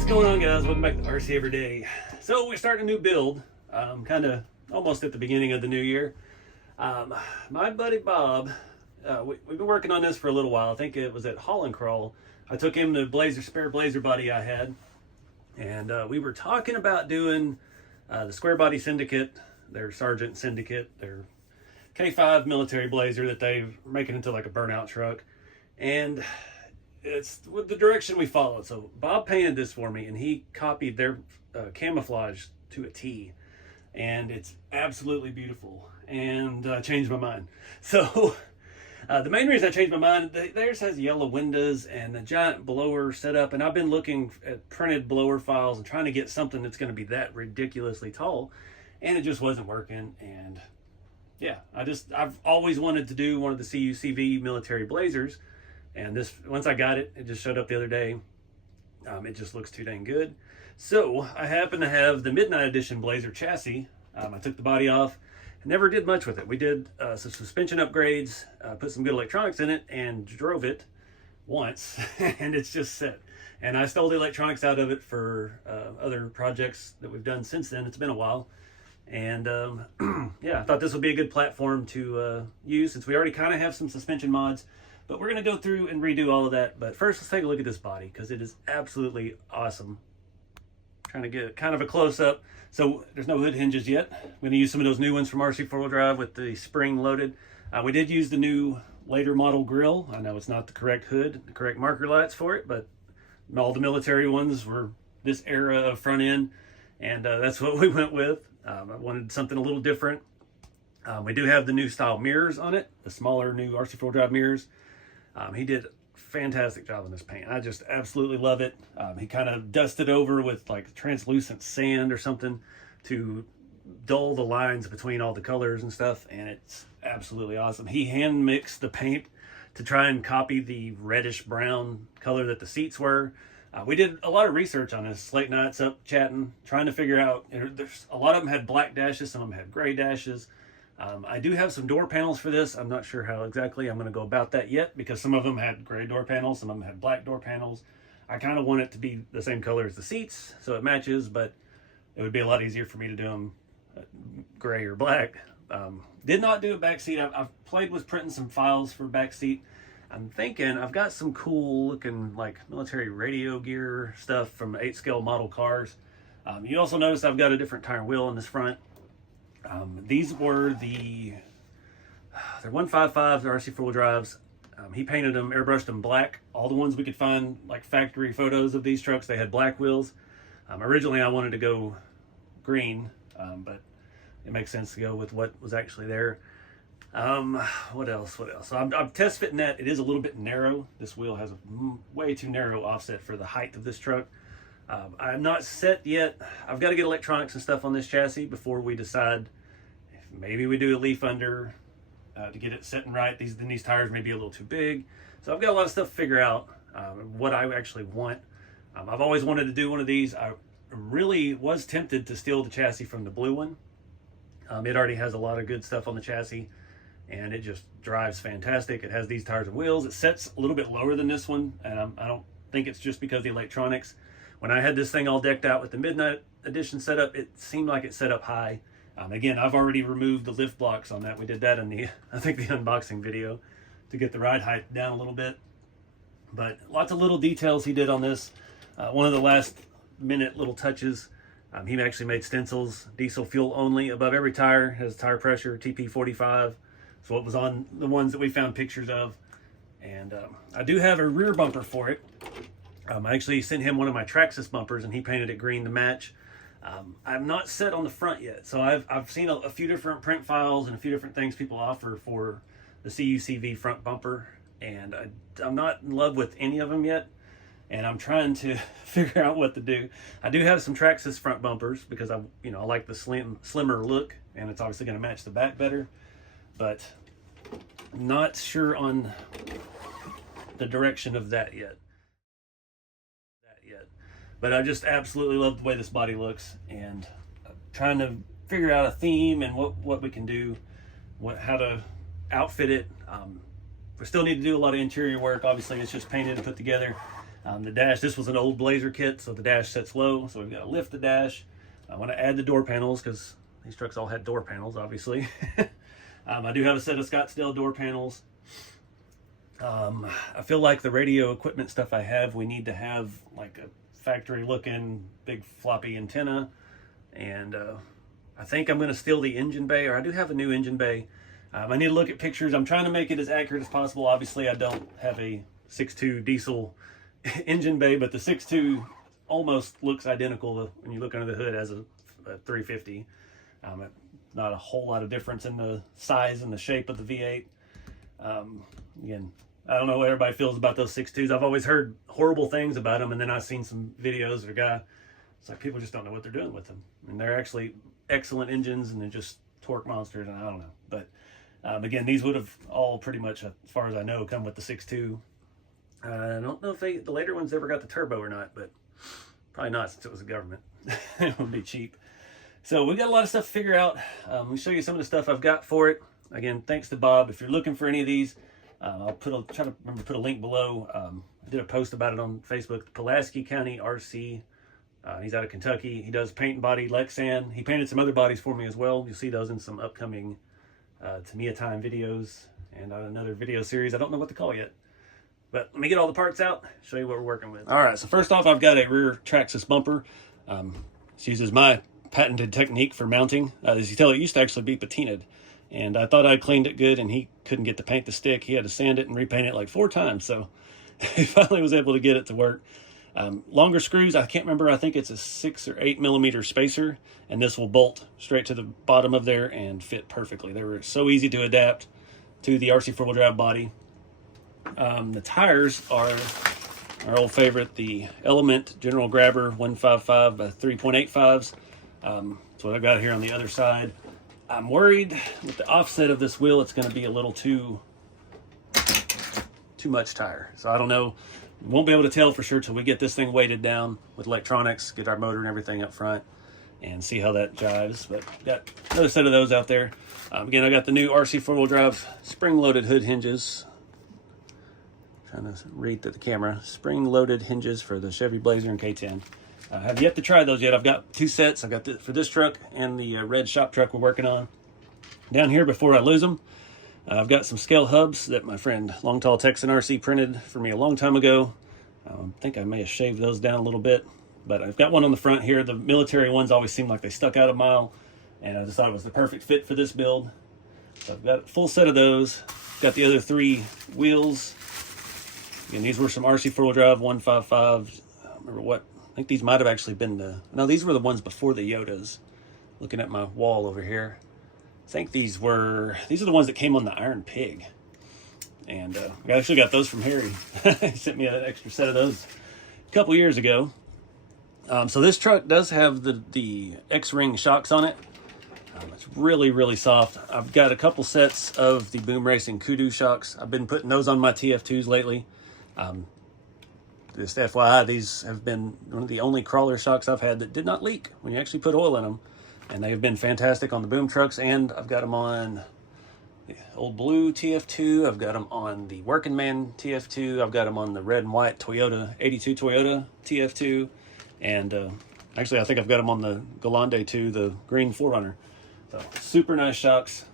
What's going on, guys? Welcome back to RC Every Day. So we're starting a new build, kind of almost at the beginning of the new year. My buddy Bob, we've been working on this for a little while. I think it was at Haul and Crawl. I took him the spare blazer body I had, and we were talking about doing the Square Body Syndicate, their Sergeant Syndicate, their K5 military blazer that they're making into like a burnout truck. And it's with the direction we followed. So Bob painted this for me, and he copied their camouflage to a T, and it's absolutely beautiful. And I changed my mind. So the main reason I changed my mind, theirs has yellow windows and a giant blower set up, and I've been looking at printed blower files and trying to get something that's going to be that ridiculously tall, and it just wasn't working. And yeah, I've always wanted to do one of the CUCV military blazers. And this, once I got it, it just showed up the other day. It just looks too dang good. So I happen to have the Midnight Edition Blazer chassis. I took the body off. I never did much with it. We did some suspension upgrades, put some good electronics in it, and drove it once, and it's just set. And I stole the electronics out of it for other projects that we've done since then. It's been a while. And yeah, I thought this would be a good platform to use, since we already kind of have some suspension mods. But we're going to go through and redo all of that. But first, let's take a look at this body, because it is absolutely awesome. Trying to get kind of a close-up. So there's no hood hinges yet. I'm going to use some of those new ones from RC4wd with the spring loaded. We did use the new later model grill. I know it's not the correct hood, the correct marker lights for it, but all the military ones were this era of front end, and that's what we went with. I wanted something a little different. We do have the new style mirrors on it, the smaller new RC4wd mirrors. He did a fantastic job on this paint. I just absolutely love it. He kind of dusted over with like translucent sand or something to dull the lines between all the colors and stuff, and it's absolutely awesome. He hand mixed the paint to try and copy the reddish brown color that the seats were. We did a lot of research on this, late nights up chatting, trying to figure out, there's a lot of them had black dashes, some of them had gray dashes. I do have some door panels for this. I'm not sure how exactly I'm going to go about that yet, because some of them had gray door panels, some of them had black door panels. I kind of want it to be the same color as the seats so it matches, but it would be a lot easier for me to do them gray or black. Did not do a back seat. I've played with printing some files for back seat. I'm thinking I've got some cool looking like military radio gear stuff from 8-scale model cars. You also notice I've got a different tire wheel in this front. These were they're 155s, RC4 drives. He painted them, airbrushed them black. All the ones we could find, like factory photos of these trucks, they had black wheels. Originally I wanted to go green, but it makes sense to go with what was actually there. What else? So I'm test fitting that. It is a little bit narrow. This wheel has a way too narrow offset for the height of this truck. I'm not set yet. I've got to get electronics and stuff on this chassis before we decide if maybe we do a leaf under to get it sitting right. These tires may be a little too big. So I've got a lot of stuff to figure out what I actually want. I've always wanted to do one of these. I really was tempted to steal the chassis from the blue one. It already has a lot of good stuff on the chassis, and it just drives fantastic. It has these tires and wheels. It sets a little bit lower than this one, and I don't think it's just because of the electronics. When I had this thing all decked out with the Midnight Edition setup, it seemed like it set up high. Again, I've already removed the lift blocks on that. We did that in the, I think, the unboxing video to get the ride height down a little bit. But lots of little details he did on this. One of the last minute little touches, he actually made stencils, diesel fuel only, above every tire, has tire pressure, TP45. So it was on the ones that we found pictures of. And I do have a rear bumper for it. I actually sent him one of my Traxxas bumpers, and he painted it green to match. I'm not set on the front yet, so I've seen a few different print files and a few different things people offer for the CUCV front bumper, and I'm not in love with any of them yet, and I'm trying to figure out what to do. I do have some Traxxas front bumpers because I like the slimmer look, and it's obviously going to match the back better, but not sure on the direction of that yet. But I just absolutely love the way this body looks, and I'm trying to figure out a theme and what we can do, how to outfit it. We still need to do a lot of interior work. Obviously, it's just painted and put together. The dash, this was an old Blazer kit, so the dash sits low, so we've got to lift the dash. I want to add the door panels because these trucks all had door panels, obviously. I do have a set of Scottsdale door panels. I feel like the radio equipment stuff I have, we need to have like a factory looking big floppy antenna. And I think I'm going to steal the engine bay, or I do have a new engine bay. I need to look at pictures. I'm trying to make it as accurate as possible. Obviously, I don't have a 6.2 diesel engine bay, but the 6.2 almost looks identical when you look under the hood as a 350. Not a whole lot of difference in the size and the shape of the V8. Again, I don't know what everybody feels about those 6.2s. I've always heard horrible things about them, and then I've seen some videos of a guy. It's like people just don't know what they're doing with them. And they're actually excellent engines, and they're just torque monsters, and I don't know. But again, these would have all pretty much, as far as I know, come with the 6.2. I don't know if the later ones ever got the turbo or not, but probably not since it was a government. It would be cheap. So we got a lot of stuff to figure out. Let me show you some of the stuff I've got for it. Again, thanks to Bob. If you're looking for any of these, I'll try to remember to put a link below. I did a post about it on Facebook. The Pulaski County RC. He's out of Kentucky. He does paint and body Lexan. He painted some other bodies for me as well. You'll see those in some upcoming Tamiya Time videos and another video series. I don't know what to call yet. But let me get all the parts out, show you what we're working with. All right, so first off, I've got a rear Traxxas bumper. This uses my patented technique for mounting. As you tell, it used to actually be patinaed. And I thought I cleaned it good, and he couldn't get the paint to stick. He had to sand it and repaint it like 4 times. So he finally was able to get it to work. Longer screws, I can't remember. I think it's a 6 or 8 millimeter spacer. And this will bolt straight to the bottom of there and fit perfectly. They were so easy to adapt to the RC4 drive body. The tires are our old favorite, the Element General Grabber 155 by 3.85s. That's what I've got here on the other side. I'm worried with the offset of this wheel, it's going to be a little too much tire. So I don't know. Won't be able to tell for sure till we get this thing weighted down with electronics, get our motor and everything up front, and see how that jives. But got another set of those out there. Again, I got the new RC four-wheel drive spring-loaded hood hinges. Trying to read through the camera. Spring-loaded hinges for the Chevy Blazer and K10. I have yet to try those yet. I've got 2 sets. I've got for this truck and the red shop truck we're working on. Down here, before I lose them, I've got some scale hubs that my friend Long Tall Texan RC printed for me a long time ago. I think I may have shaved those down a little bit, but I've got one on the front here. The military ones always seemed like they stuck out a mile, and I just thought it was the perfect fit for this build. So I've got a full set of those. Got the other 3 wheels. Again, these were some RC four-wheel drive 155. I don't remember what. I think these might have actually been no, these were the ones before the Yodas. Looking at my wall over here. I think these are the ones that came on the Iron Pig. And I actually got those from Harry. He sent me an extra set of those a couple years ago. So this truck does have the X-Ring shocks on it. It's really, really soft. I've got a couple sets of the Boom Racing Kudu shocks. I've been putting those on my TF2s lately. Just FYI, these have been one of the only crawler shocks I've had that did not leak when you actually put oil in them. And they've been fantastic on the boom trucks, and I've got them on the old blue TF2. I've got them on the Working Man TF2. I've got them on the red and white Toyota, 82 Toyota TF2. And actually, I think I've got them on the Galande too, the green 4Runner. So super nice shocks.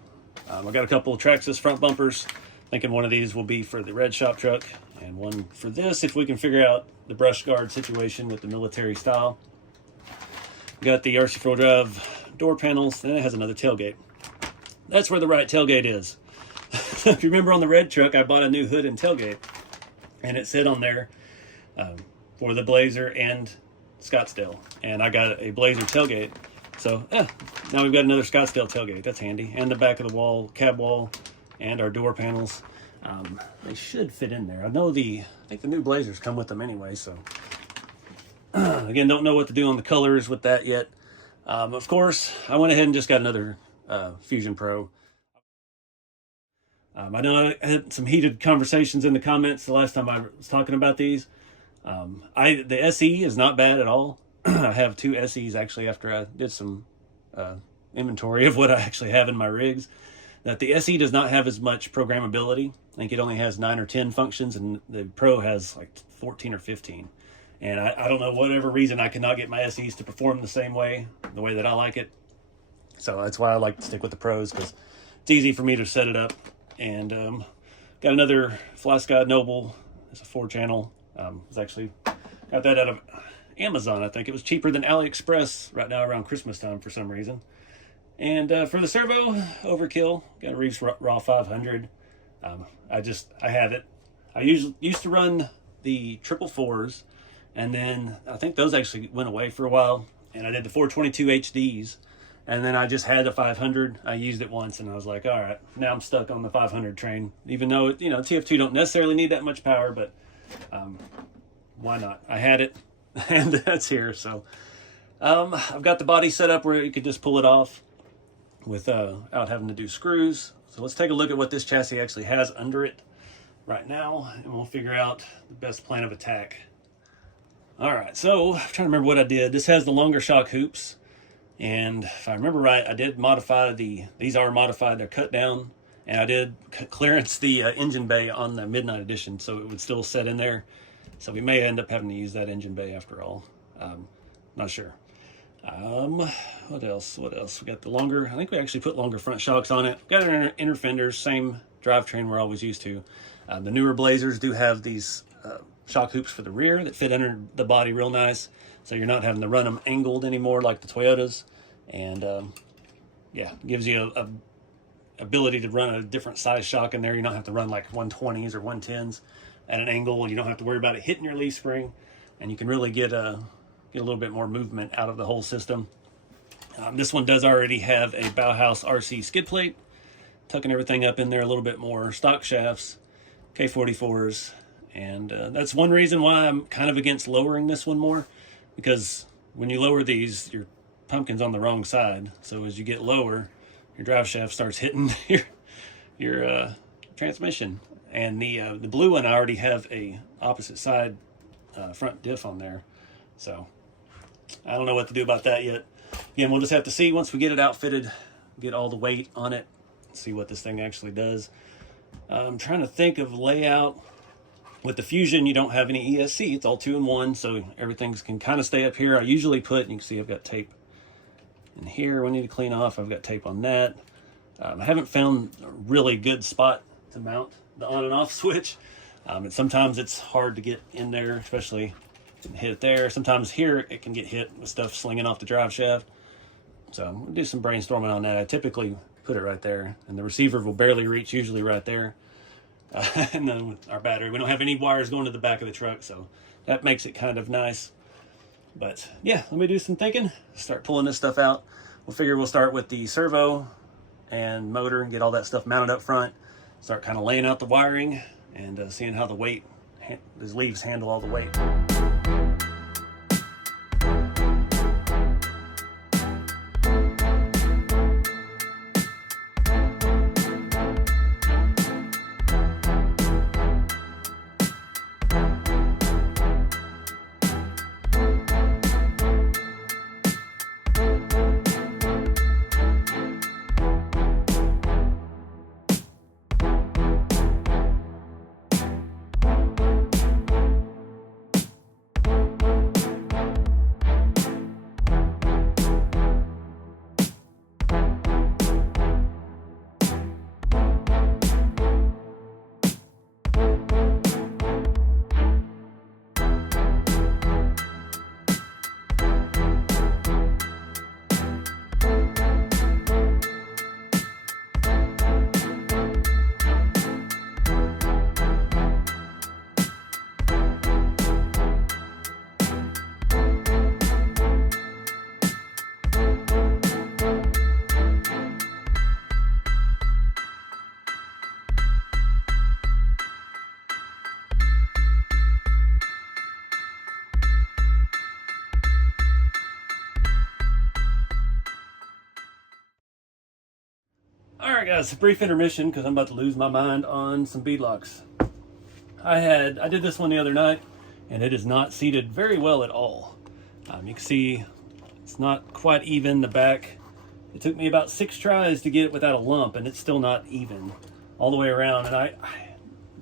I've got a couple of Traxxas front bumpers. Thinking one of these will be for the red shop truck, and one for this if we can figure out the brush guard situation with the military style. Got the RC4 drive door panels, and it has another tailgate. That's where the right tailgate is. If you remember on the red truck, I bought a new hood and tailgate, and it said on there for the Blazer and Scottsdale, and I got a Blazer tailgate. So now we've got another Scottsdale tailgate. That's handy. And the back of the wall, cab wall, and our door panels. They should fit in there. I think the new Blazers come with them anyway, so again, don't know what to do on the colors with that yet. Of course, I went ahead and just got another Fusion Pro. I know I had some heated conversations in the comments the last time I was talking about these. The SE is not bad at all. I have 2 SEs actually after I did some inventory of what I actually have in my rigs. that the SE does not have as much programmability. I think it only has 9 or 10 functions, and the Pro has like 14 or 15. And I don't know, whatever reason, I cannot get my SEs to perform the way that I like it. So that's why I like to stick with the Pros, because it's easy for me to set it up. And got another FlySky Noble. It's a 4-channel. It's actually got that out of Amazon, I think. It was cheaper than AliExpress right now around Christmas time for some reason. And for the servo, overkill. Got a Reeves Raw 500. I have it. I used to run the 444s, and then I think those actually went away for a while. And I did the 422 HDs, and then I just had the 500. I used it once, and I was like, all right, now I'm stuck on the 500 train. Even though, you know, TF2 don't necessarily need that much power, but why not? I had it, and that's here. So I've got the body set up where you could just pull it off without having to do screws. So let's take a look at what this chassis actually has under it right now, and we'll figure out the best plan of attack. All right, so I'm trying to remember what I did. This has the longer shock hoops, and if I remember right, I did modify these are modified, they're cut down, and I did clearance the engine bay on the Midnight Edition, so it would still set in there. So we may end up having to use that engine bay after all. Not sure. What else? We got the longer, I think we actually put longer front shocks on it. Got our inner fenders, same drivetrain we're always used to. The newer Blazers do have these shock hoops for the rear that fit under the body real nice, so you're not having to run them angled anymore like the Toyotas. And yeah, gives you a ability to run a different size shock in there. You don't have to run like 120s or 110s at an angle. You don't have to worry about it hitting your leaf spring, and you can really get a little bit more movement out of the whole system. This one does already have a Bauhaus RC skid plate, tucking everything up in there a little bit more. Stock shafts, K44s, and that's one reason why I'm kind of against lowering this one more, because when you lower these, your pumpkin's on the wrong side. So as you get lower, your drive shaft starts hitting your transmission. And the blue one, I already have a opposite side front diff on there, so I don't know what to do about that yet. Again, we'll just have to see once we get it outfitted, get all the weight on it, see what this thing actually does. I'm trying to think of layout. With the Fusion, you don't have any ESC. It's all 2-in-1, so everything can kind of stay up here. I usually put, you can see I've got tape in here we need to clean off. I've got tape on that. I haven't found a really good spot to mount the on and off switch. And sometimes it's hard to get in there, especially hit it there. Sometimes here it can get hit with stuff slinging off the drive shaft. So we'll do some brainstorming on that. I typically put it right there, and the receiver will barely reach, usually right there. And then with our battery, we don't have any wires going to the back of the truck, so that makes it kind of nice. But yeah, let me do some thinking, start pulling this stuff out. We'll start with the servo and motor and get all that stuff mounted up front, start kind of laying out the wiring and seeing how these leaves handle all the weight. Alright guys, a brief intermission because I'm about to lose my mind on some beadlocks. I did this one the other night, and it is not seated very well at all. You can see it's not quite even. The back It took me about 6 tries to get it without a lump, and it's still not even all the way around. And I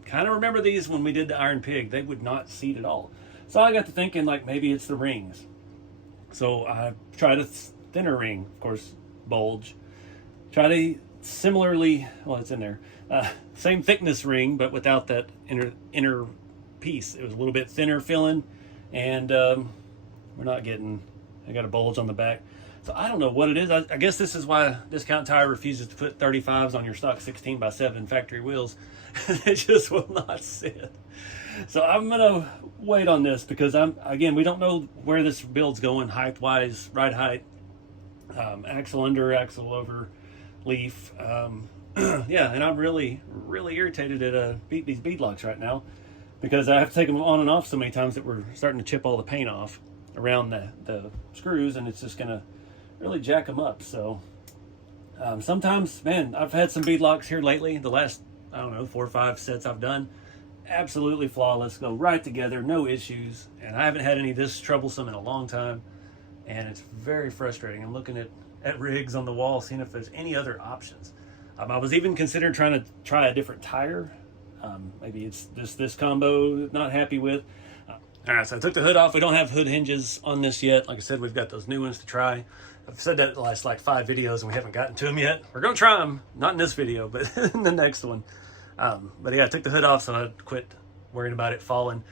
kind of remember these when we did the Iron Pig. They would not seat at all. So I got to thinking, like, maybe it's the rings. So I tried a thinner ring, of course, bulge. Tried a similarly, well, it's in there, same thickness ring, but without that inner piece. It was a little bit thinner filling, and we're not getting, I got a bulge on the back. So I don't know what it is. I guess this is why Discount Tire refuses to put 35s on your stock 16x7 factory wheels. They just will not sit. So I'm gonna wait on this because again, we don't know where this build's going height wise, ride height, axle under, axle over, leaf. Yeah, and I'm really irritated at these bead locks right now because I have to take them on and off so many times that we're starting to chip all the paint off around the screws, and it's just gonna really jack them up. So sometimes, man, I've had some bead locks here lately. The last, I don't know, 4 or 5 sets I've done, absolutely flawless, go right together, no issues, and I haven't had any this troublesome in a long time, and it's very frustrating. I'm looking at rigs on the wall, seeing if there's any other options. I was even considering trying to try a different tire. Maybe it's this combo not happy with. All right, so I took the hood off. We don't have hood hinges on this yet. Like I said, we've got those new ones to try. I've said that the last like 5 videos and we haven't gotten to them yet. We're gonna try them, not in this video, but in the next one. But yeah, I took the hood off so I quit worrying about it falling.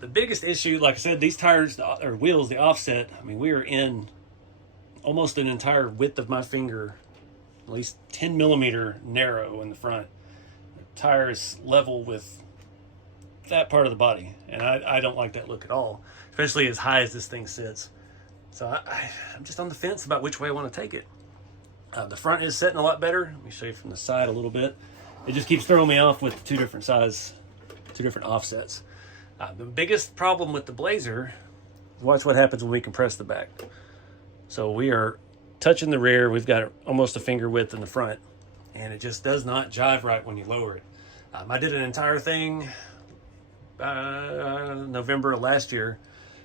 The biggest issue, like I said, these tires or wheels, the offset, I mean, we are in almost an entire width of my finger, at least 10 millimeter narrow in the front. The tire is level with that part of the body, and I don't like that look at all, especially as high as this thing sits. So I'm just on the fence about which way I want to take it. The front is setting a lot better. Let me show you from the side a little bit. It just keeps throwing me off with 2 different offsets. The biggest problem with the Blazer is watch what happens when we compress the back. So we are touching the rear. We've got almost a finger width in the front, and it just does not jive right when you lower it. I did an entire thing November of last year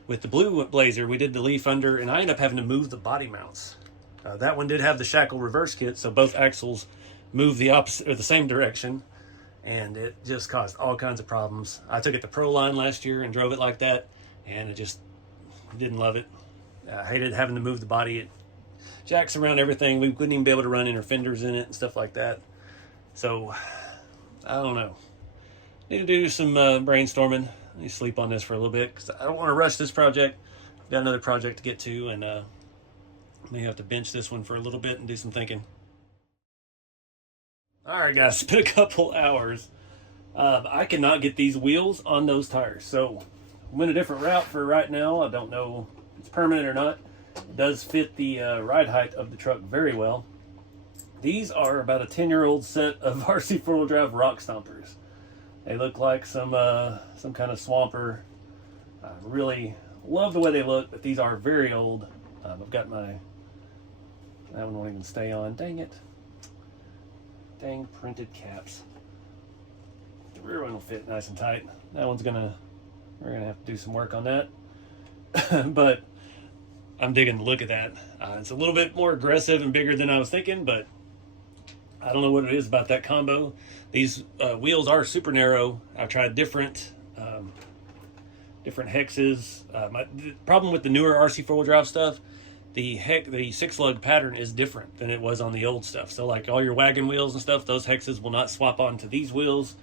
with the blue Blazer. We did the leaf under, and I ended up having to move the body mounts. That one did have the shackle reverse kit, so both axles move the opposite or the same direction, and it just caused all kinds of problems. I took it to Pro Line last year and drove it like that, and it just didn't love it. I hated having to move the body. It jacks around everything. We wouldn't even be able to run inner fenders in it and stuff like that. So I don't know. Need to do some brainstorming. I need to sleep on this for a little bit because I don't want to rush this project. I've got another project to get to, and may have to bench this one for a little bit and do some thinking. All right, guys, it's been a couple hours. I cannot get these wheels on those tires, so I'm in a different route for right now. I don't know if it's permanent or not. It does fit the ride height of the truck very well. These are about a 10-year-old set of RC4 drive rock stompers. They look like some kind of swamper. I really love the way they look, but these are very old. I've got that one won't even stay on. Dang it. Dang printed caps. The rear one will fit nice and tight. That one's we're gonna have to do some work on that. But I'm digging the look at that. It's a little bit more aggressive and bigger than I was thinking, but I don't know what it is about that combo. These wheels are super narrow. I've tried different hexes. The problem with the newer RC4 drive stuff, the 6-lug pattern is different than it was on the old stuff. So like all your wagon wheels and stuff, those hexes will not swap onto these wheels.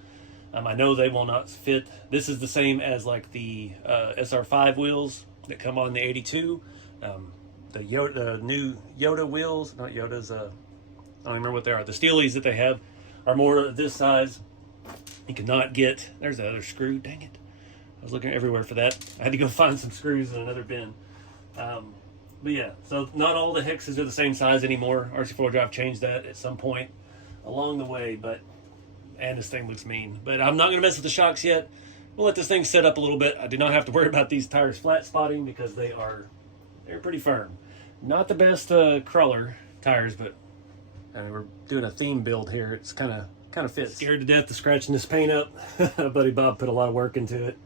I know they will not fit. This is the same as like the SR5 wheels that come on the 82. The new Yoda wheels, not Yoda's, I don't remember what they are. The Steelies that they have are more this size. You cannot get, there's the other screw, dang it. I was looking everywhere for that. I had to go find some screws in another bin. But yeah, so not all the hexes are the same size anymore. RC4 Drive changed that at some point along the way, and this thing looks mean. But I'm not gonna mess with the shocks yet. We'll let this thing set up a little bit. I do not have to worry about these tires flat spotting because they're pretty firm. Not the best crawler tires, but I mean, we're doing a theme build here. It's kind of fits. Scared to death of scratching this paint up. Buddy Bob put a lot of work into it.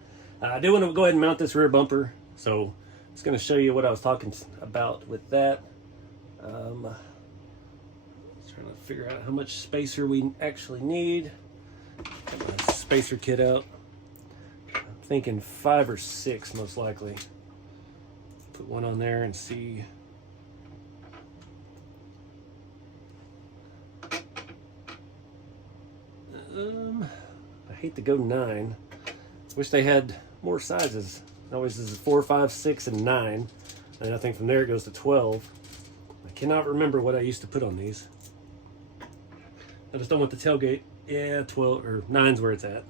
I do want to go ahead and mount this rear bumper, so it's going to show you what I was talking about with that. Just trying to figure out how much spacer we actually need. Get my spacer kit out. I'm thinking 5 or 6 most likely. Put one on there and see. I hate to go 9. Wish they had more sizes. Always is 4, 5, 6, and 9. And I think from there it goes to 12. I cannot remember what I used to put on these. I just don't want the tailgate. Yeah, 12 or 9's where it's at.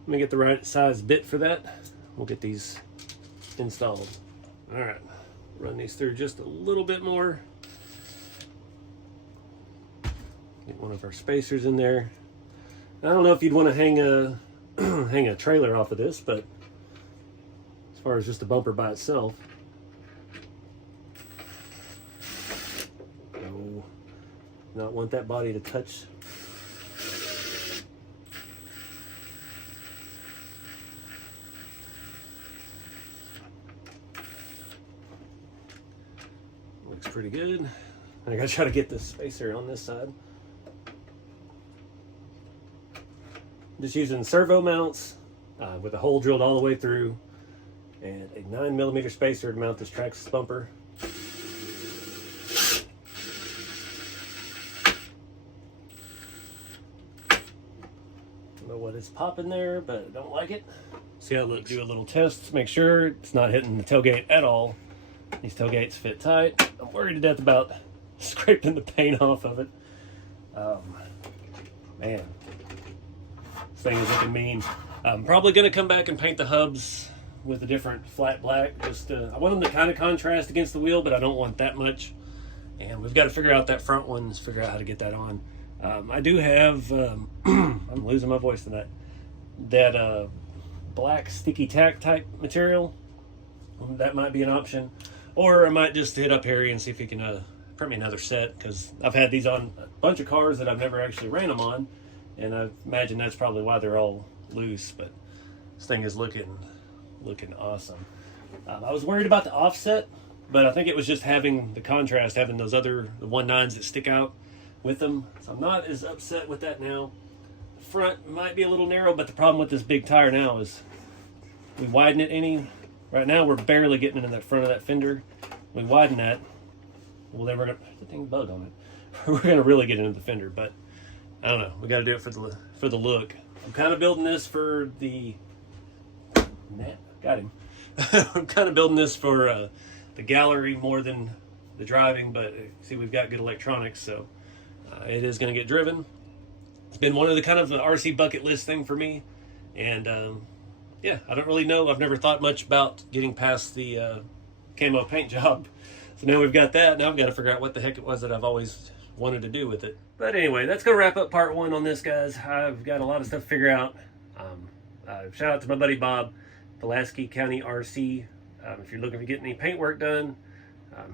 Let me get the right size bit for that. We'll get these installed. All right, run these through just a little bit more. Get one of our spacers in there. I don't know if you'd want to hang a hang a trailer off of this, but as far as just a bumper by itself, no, not want that body to touch. Looks pretty good. I gotta try to get the spacer on this side. Just using servo mounts with a hole drilled all the way through and a 9mm spacer to mount this Traxxas bumper. Don't know what is popping there, but I don't like it. See how it looks. Do a little test, make sure it's not hitting the tailgate at all. These tailgates fit tight. I'm worried to death about scraping the paint off of it. Man. Thing is looking mean. I'm probably going to come back and paint the hubs with a different flat black. Just I want them to kind of contrast against the wheel, but I don't want that much. And we've got to figure out that front one, figure out how to get that on. I do have, I'm losing my voice tonight, that black sticky tack type material. That might be an option. Or I might just hit up Harry and see if he can print me another set, because I've had these on a bunch of cars that I've never actually ran them on. And I imagine that's probably why they're all loose, but this thing is looking awesome. I was worried about the offset, but I think it was just having the contrast, having those other the 1.9s that stick out with them. So I'm not as upset with that now. The front might be a little narrow, but the problem with this big tire now is we widen it any. Right now we're barely getting into the front of that fender. We widen that. Well, then we're gonna the dang bug on it. We're gonna really get into the fender, but I don't know. We got to do it for the look. I'm kind of building this for the. Got him. I'm kind of building this for the gallery more than the driving, but see, we've got good electronics, so it is going to get driven. It's been one of the kind of the RC bucket list thing for me, and yeah, I don't really know. I've never thought much about getting past the camo paint job, so now we've got that. Now I've got to figure out what the heck it was that I've always wanted to do with it. But anyway, that's gonna wrap up part 1 on this, guys. I've got a lot of stuff to figure out. Shout out to my buddy Bob, Pulaski County RC. If you're looking to get any paint work done,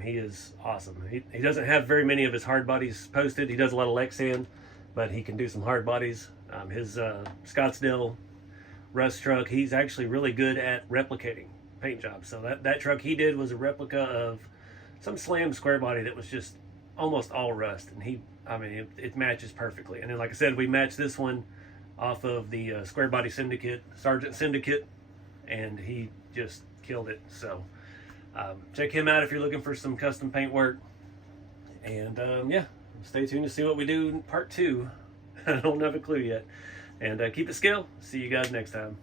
he is awesome. He doesn't have very many of his hard bodies posted. He does a lot of Lexan, but he can do some hard bodies. His Scottsdale Rust truck, he's actually really good at replicating paint jobs. So that truck he did was a replica of some slam square body that was just almost all rust, and it matches perfectly. And then, like I said, we matched this one off of the Square Body Syndicate, Sergeant Syndicate, and he just killed it. So check him out if you're looking for some custom paint work. And yeah, stay tuned to see what we do in part 2. I don't have a clue yet. And keep it scale. See you guys next time.